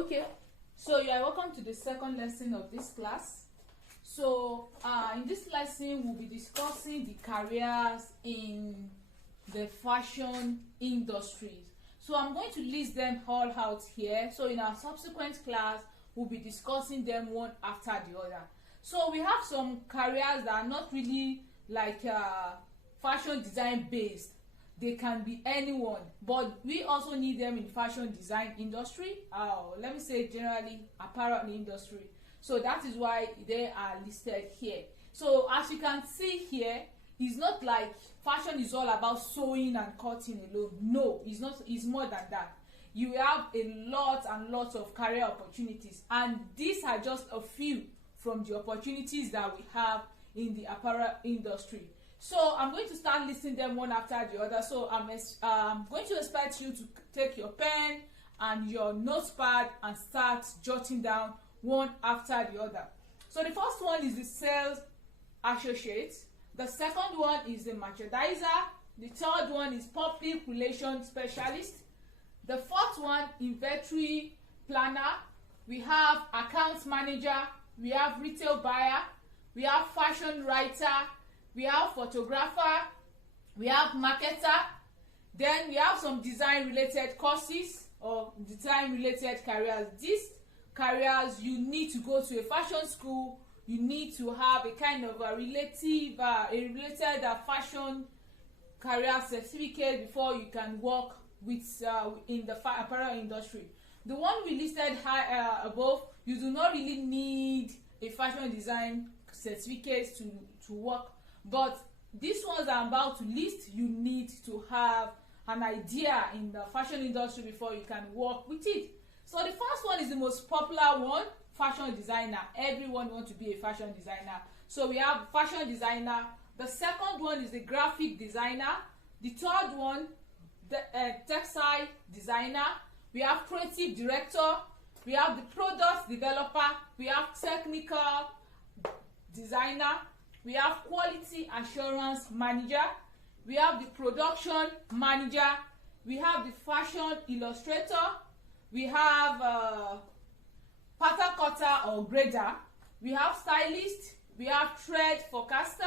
Okay, so you are welcome to the second lesson of this class. So in this lesson we'll be discussing the careers in the fashion industry. So I'm going to list them all out here. So in our subsequent class we'll be discussing them one after the other. So we have some careers that are not really like fashion design based. They can be anyone, but we also need them in fashion design industry, let me say generally apparel industry. So that is why they are listed here. So as you can see here, it's not like fashion is all about sewing and cutting alone. No, it's not. It's more than that. You have a lot and lots of career opportunities, and these are just a few from the opportunities that we have in the apparel industry. So I'm going to start listing them one after the other. So I'm going to expect you to take your pen and your notepad and start jotting down one after the other. So the first one is the sales associate. The second one is the merchandiser. The third one is public relations specialist. The fourth one, inventory planner. We have accounts manager. We have retail buyer. We have fashion writer. We have photographer, we have marketer, then we have some design related courses or design related careers. These careers, you need to go to a fashion school, you need to have a kind of a related fashion career certificate before you can work with in the apparel industry. The one we listed above, you do not really need a fashion design certificate to work. But these ones I'm about to list, you need to have an idea in the fashion industry before you can work with it. So the first one is the most popular one, fashion designer. Everyone wants to be a fashion designer. So we have fashion designer. The second one is the graphic designer. The third one, the textile designer. We have creative director. We have the product developer. We have technical designer. We have quality assurance manager. We have the production manager. We have the fashion illustrator. We have pattern cutter or grader. We have stylist. We have thread forecaster.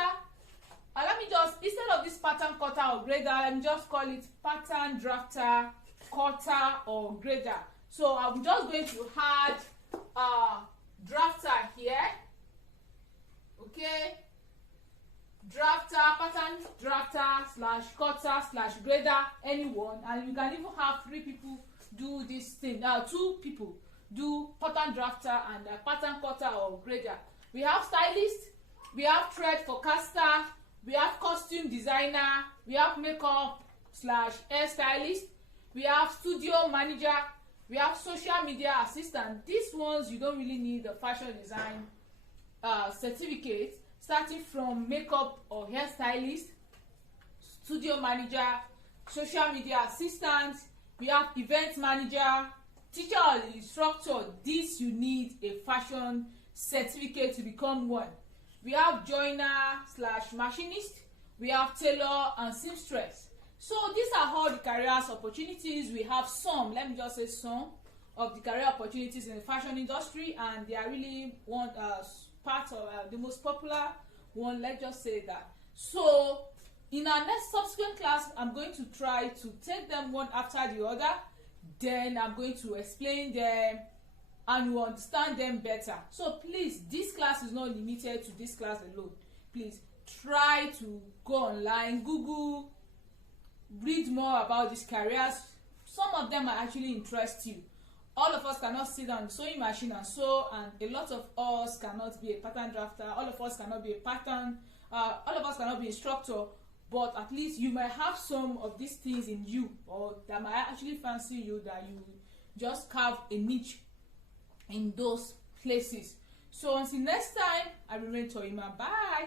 Let me just, instead of this pattern cutter or grader, let me just call it pattern drafter, cutter or grader. So I'm just going to add drafter here. Okay. Drafter, pattern drafter / cutter / grader, anyone, and you can even have 3 people do this thing. 2 people do pattern drafter and pattern cutter or grader. We have stylist, we have thread forecaster, we have costume designer, we have makeup / hairstylist, we have studio manager, we have social media assistant. These ones you don't really need a fashion design certificate. Starting from makeup or hairstylist, studio manager, social media assistant, we have event manager, teacher or instructor. This you need a fashion certificate to become one. We have joiner / machinist, we have tailor and seamstress. So these are all the careers opportunities. We have some, let me just say some of the career opportunities in the fashion industry, and they are really one part of the most popular one, let's just say that. So in our next subsequent class, I'm going to try to take them one after the other, then I'm going to explain them and you understand them better. So please, this class is not limited to this class alone. Please try to go online, Google, read more about these careers. Some of them might actually interest you. All of us cannot sit on the sewing machine and sew, and a lot of us cannot be a pattern drafter. All of us cannot be a pattern. All of us cannot be instructor. But at least you might have some of these things in you, or that might actually fancy you, that you just carve a niche in those places. So until next time, I remain Toima. Bye.